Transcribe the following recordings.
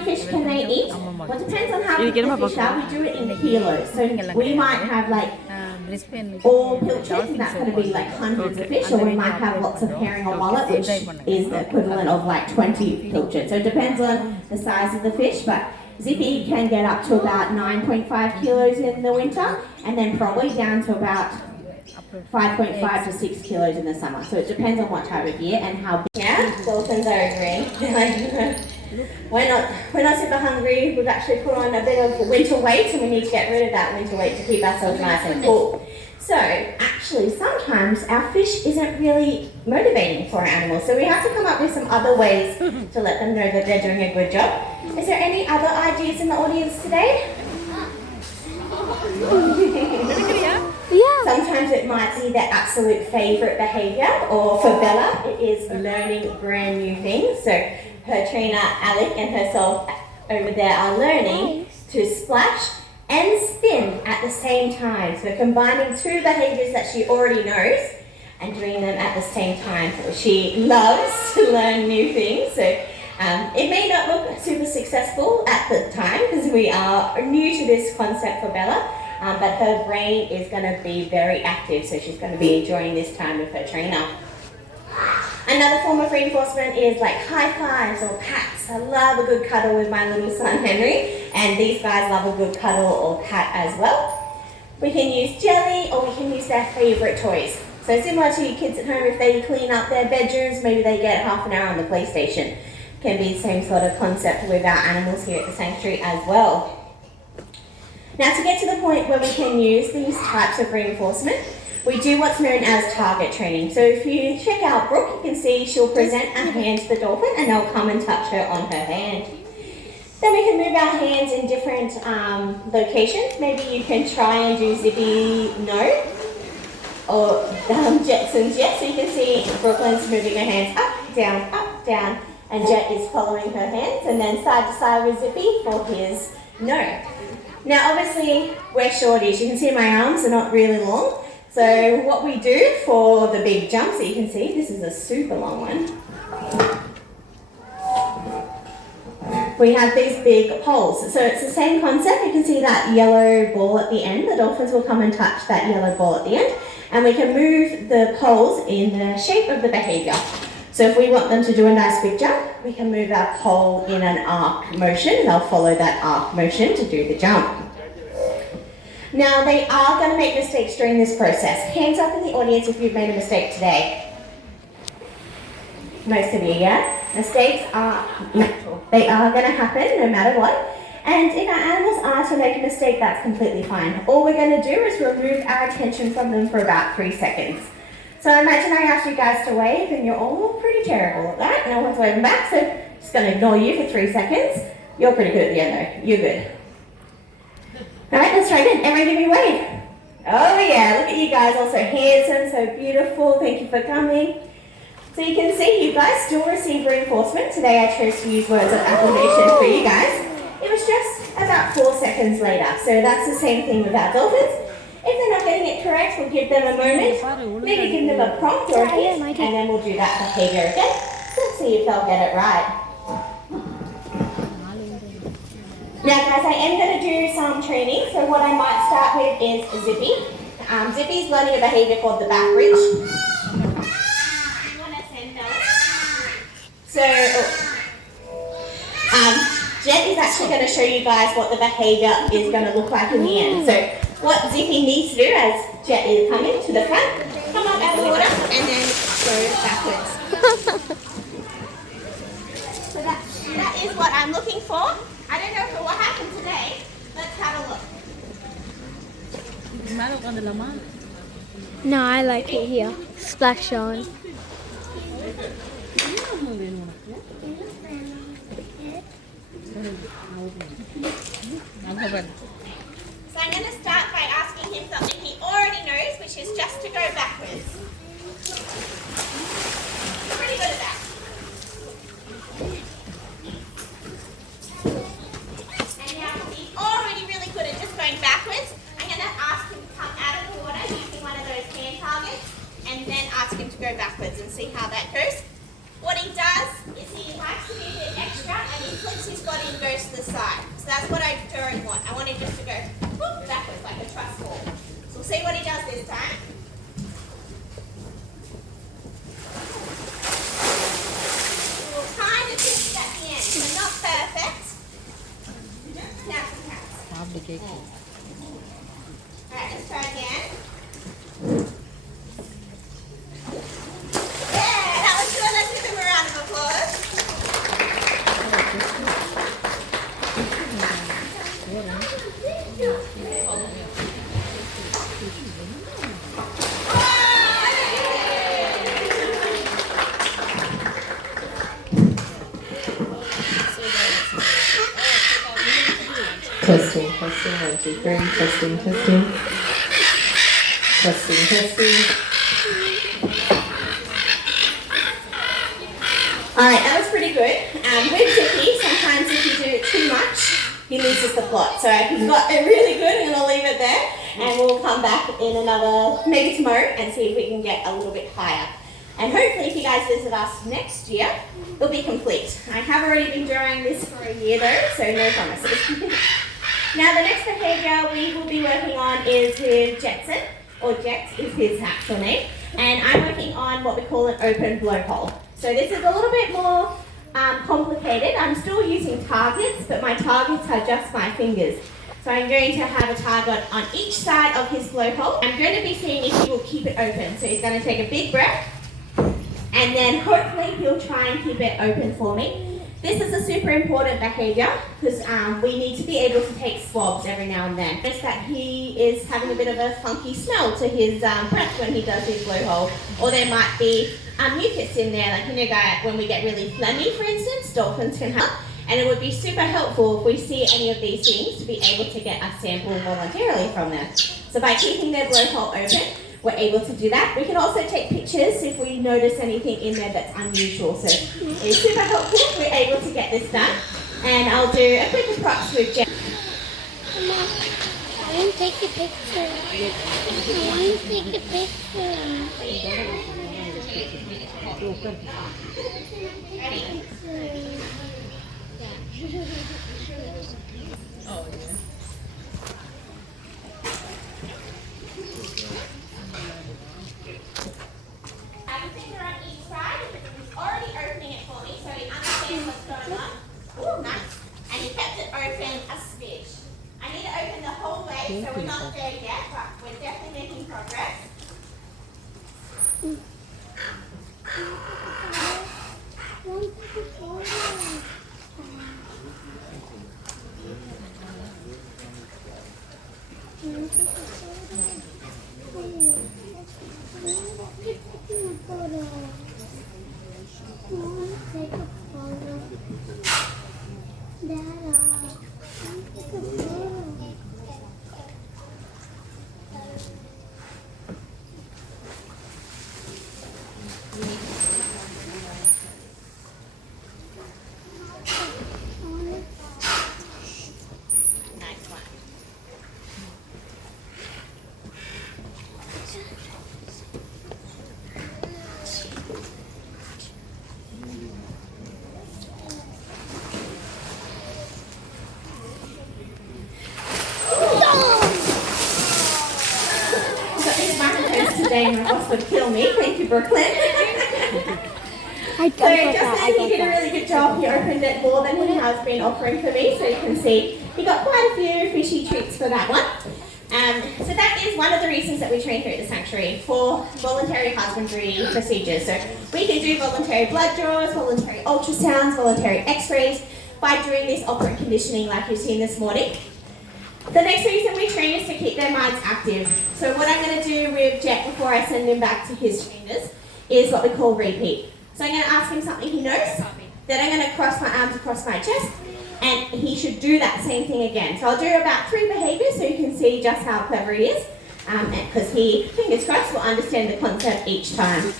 many fish can they eat? Well, it depends on how big the fish are. We do it in kilos. So we might have like all pilchards, and that's going to be like hundreds of fish, or we might have lots of herring or mullet, which is the equivalent of like 20 pilchards. So it depends on the size of the fish, but Zippy can get up to about 9.5 kilos in the winter, and then probably down to about 5.5 to 6 kilos in the summer. So it depends on what type of year and how big. Yeah, dolphins are agreeing. We're not super hungry. We've actually put on a bit of winter weight, and we need to get rid of that winter weight to keep ourselves nice and cool. So actually, sometimes our fish isn't really motivating for our animals, so we have to come up with some other ways to let them know that they're doing a good job. Is there any other ideas in the audience today? Yeah. Sometimes it might be their absolute favourite behaviour, or for Bella, it is learning brand new things. So her trainer Alec and herself over there are learning to splash and spin at the same time. So combining two behaviours that she already knows and doing them at the same time. So she loves to learn new things. So it may not look super successful at the time because we are new to this concept for Bella, but her brain is going to be very active, so she's going to be enjoying this time with her trainer. Another form of reinforcement is like high fives or pats. I love a good cuddle with my little son Henry, and these guys love a good cuddle or pat as well. We can use jelly, or we can use their favourite toys. So similar to your kids at home, if they clean up their bedrooms, maybe they get half an hour on the PlayStation. Can be the same sort of concept with our animals here at the sanctuary as well. Now, to get to the point where we can use these types of reinforcement, we do what's known as target training. So if you check out Brooke, you can see she'll present a hand to the dolphin and they'll come and touch her on her hand. Then we can move our hands in different locations. Maybe you can try and do Zippy no, or Jetson's yes. So you can see Brooklyn's moving her hands up, down, and Jet is following her hands, and then side to side with Zippy for his no. Now obviously we're shorties, you can see my arms are not really long, so what we do for the big jumps that you can see, this is a super long one, we have these big poles. So it's the same concept, you can see that yellow ball at the end, the dolphins will come and touch that yellow ball at the end, and we can move the poles in the shape of the behaviour. So if we want them to do a nice big jump, we can move our pole in an arc motion, and they'll follow that arc motion to do the jump. Now they are going to make mistakes during this process. Hands up in the audience if you've made a mistake today. Most of you, yeah? Mistakes are natural. They are going to happen no matter what. And if our animals are to make a mistake, that's completely fine. All we're going to do is remove our attention from them for about 3 seconds. So imagine I asked you guys to wave and you're all pretty terrible at that. No one's waving back, so just going to ignore you for 3 seconds. You're pretty good at the end though. You're good. Alright, let's try again. Everyone give me a wave. Oh yeah, look at you guys, all so handsome, so beautiful. Thank you for coming. So you can see you guys still receive reinforcement. Today I chose to use words of affirmation for you guys. It was just about 4 seconds later. So that's the same thing with our dolphins. If they're not getting it correct, we'll give them a moment, maybe give them a prompt or a hint, and then we'll do that behaviour again. Let's see if they'll get it right. Now guys, I am going to do some training, so what I might start with is Zippy. Zippy's learning a behaviour called the back reach. So, Jet is actually going to show you guys what the behaviour is going to look like in the end. So, what Zippy needs to do as Jet is coming to the front, come up out of the water and then go backwards. So that is what I'm looking for. I don't know if it will happen today. Let's have a look. No, I like it here. Splash on. So I'm going to start by asking him something he already knows, which is just to go backwards. He's pretty good at that. And now he's already really good at just going backwards. I'm going to ask him to come out of the water using one of those hand targets and then ask him to go backwards and see how that goes. What he does is he likes to be a bit extra and he flips his body him goes to the side. So that's what I don't want. I want him just to go whoop, backwards like a trust fall. So we'll see what he does this time. We'll kind of twist it at the end, so not perfect. Now some cats. Alright, let's try again. Yeah, that was good. Let's give him a round of applause. Testing, 1, 2, 3, testing. Alright, that was pretty good. With Zippy, sometimes if you do too much, he loses the plot. So he got it really good, and I'll leave it there. And we'll come back in another, maybe tomorrow, and see if we can get a little bit higher. And hopefully if you guys visit us next year, it'll be complete. I have already been drawing this for a year though, so no promises. Now the next behaviour we will be working on is with Jetson, or Jet is his actual name. And I'm working on what we call an open blowhole. So this is a little bit more complicated. I'm still using targets, but my targets are just my fingers. So I'm going to have a target on each side of his blowhole. I'm going to be seeing if he will keep it open. So he's going to take a big breath, and then hopefully he'll try and keep it open for me. This is a super important behaviour because we need to be able to take swabs every now and then. Notice that he is having a bit of a funky smell to his breath when he does his blowhole, or there might be mucus in there, like when we get really phlegmy, for instance, dolphins can have. And it would be super helpful if we see any of these things to be able to get a sample voluntarily from them. So by keeping their blowhole open, we're able to do that. We can also take pictures if we notice anything in there that's unusual. So it's super helpful if we're able to get this done. And I'll do a quick approach with Jen. Mama, I want to take a picture. I want to take a picture. Oh, yeah. Have a finger on each side. He's already opening it for me, so he understands what's going on. Ooh, nice. And he kept it open a smidge. I need to open the whole way, so we're not there yet, but we're definitely making progress. Today my boss would kill me. Thank you, Brooklyn. I So Justin, he did a really good job. He opened it more than he has been offering for me, so you can see he got quite a few fishy treats for that one. So that is one of the reasons that we train here at the sanctuary, for voluntary husbandry procedures. So we can do voluntary blood draws, voluntary ultrasounds, voluntary x-rays by doing this operant conditioning like you've seen this morning. The next reason we train is to keep their minds active. So what I'm going to do with Jet before I send him back to his trainers is what we call repeat. So I'm going to ask him something he knows, then I'm going to cross my arms across my chest, and he should do that same thing again. So I'll do about 3 behaviours so you can see just how clever he is, because he, fingers crossed, will understand the concept each time.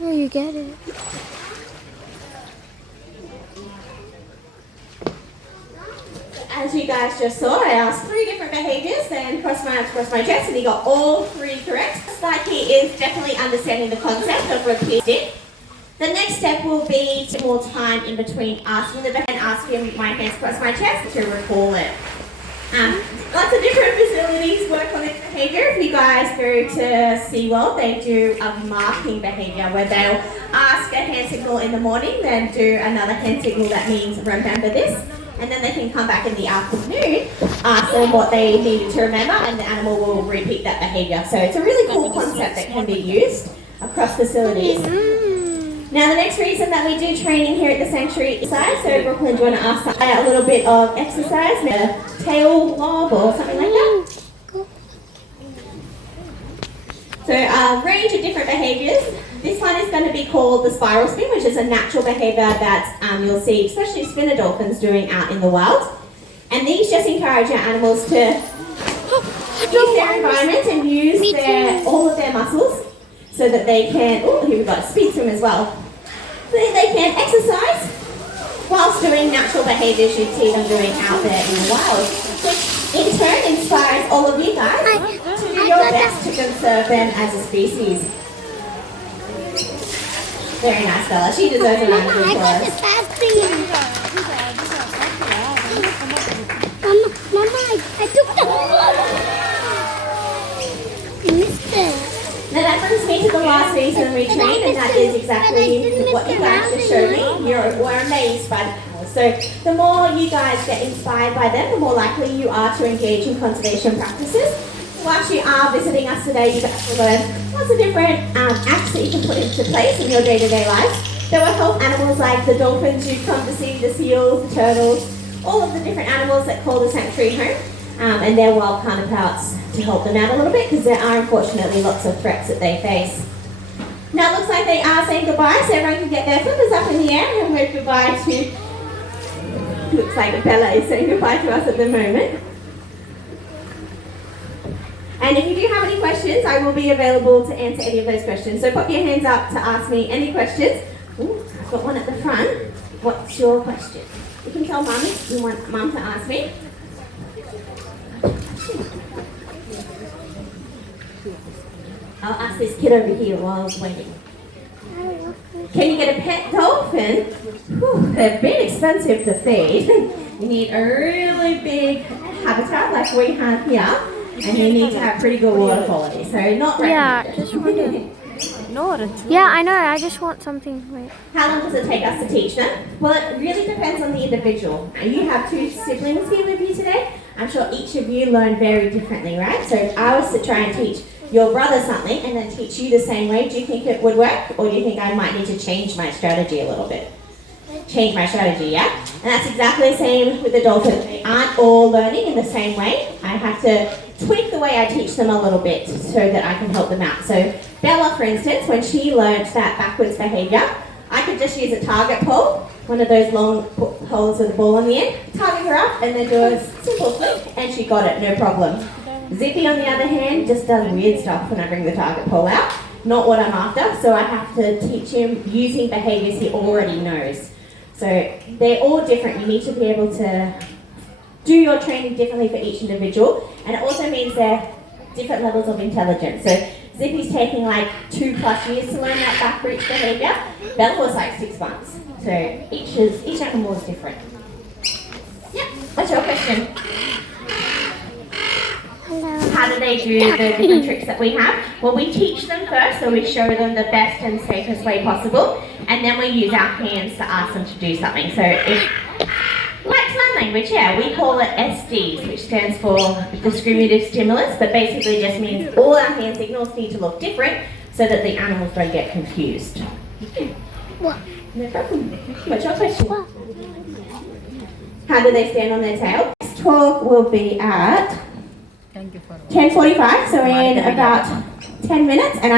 Oh, you get it. As you guys just saw, I asked 3 different behaviours, then cross my arms, cross my chest, and he got all 3 correct. Looks like he is definitely understanding the concept of repeating. The next step will be to more time in between asking the behaviour and asking my hands across my chest to recall it. Lots of different facilities work on this behaviour. If you guys go to SeaWorld, they do a marking behaviour where they'll ask a hand signal in the morning, then do another hand signal that means remember this, and then they can come back in the afternoon, ask them what they needed to remember, and the animal will repeat that behaviour. So it's a really cool concept that can be used across facilities. Now the next reason that we do training here at the sanctuary is exercise. So Brooklyn, do you want to ask a little bit of exercise, a tail lob or something like that? So a range of different behaviours. This one is going to be called the spiral spin, which is a natural behaviour that you'll see especially spinner dolphins doing out in the wild. And these just encourage your animals to use their environment and use all of their muscles so that they can, oh here we've got a speed swim as well, so that they can exercise whilst doing natural behaviours you'd see them doing out there in the wild, which in turn inspires all of you guys to do your best to conserve them as a species. Very nice, Bella. She deserves a round of applause. I got the fast thing. Mama, I took the I missed it. Now that brings me to the last reason we train, and that is exactly what you guys just showed me. We're amazed by the animals. So the more you guys get inspired by them, the more likely you are to engage in conservation practices. Whilst you are visiting us today, you guys will learn lots of different acts that you can put into place in your day-to-day life that will help animals like the dolphins you come to see, the seals, the turtles, all of the different animals that call the sanctuary home, and their wild counterparts to help them out a little bit because there are unfortunately lots of threats that they face. Now it looks like they are saying goodbye, so everyone can get their flippers up in the air and wave goodbye to, looks like Bella is saying goodbye to us at the moment. And if you do have any questions, I will be available to answer any of those questions. So put your hands up to ask me any questions. Ooh, I've got one at the front. What's your question? You can tell Mum if you want Mum to ask me. I'll ask this kid over here while I was waiting. Can you get a pet dolphin? Whew, they've been expensive to feed. You need a really big habitat like we have here. And you need to have pretty good water quality, so not recommended. Yeah, just yeah, I know. I just want something. Wait. How long does it take us to teach them? Well, it really depends on the individual. You have 2 siblings here with you today. I'm sure each of you learn very differently, right? So if I was to try and teach your brother something and then teach you the same way, do you think it would work? Or do you think I might need to change my strategy a little bit? Change my strategy, yeah? And that's exactly the same with the dolphins. They aren't all learning in the same way. I have to tweak the way I teach them a little bit so that I can help them out. So Bella, for instance, when she learned that backwards behaviour, I could just use a target pole, one of those long poles with a ball on the end, target her up and then do a simple flick, and she got it, no problem. Zippy, on the other hand, just does weird stuff when I bring the target pole out. Not what I'm after, so I have to teach him using behaviours he already knows. So they're all different. You need to be able to do your training differently for each individual, and it also means they're different levels of intelligence. So Zippy's taking like 2+ years to learn that back reach behaviour. Bella was like 6 months. So each animal is different. Yeah. What's your question? How do they do the different tricks that we have? Well, we teach them first, so we show them the best and safest way possible, and then we use our hands to ask them to do something. So if, like sign language, yeah, we call it SDs, which stands for discriminative stimulus, but basically just means all our hand signals need to look different so that the animals don't get confused. What? No problem. What's your question? How do they stand on their tail? Next talk will be at 10:45, so in about 10 minutes, and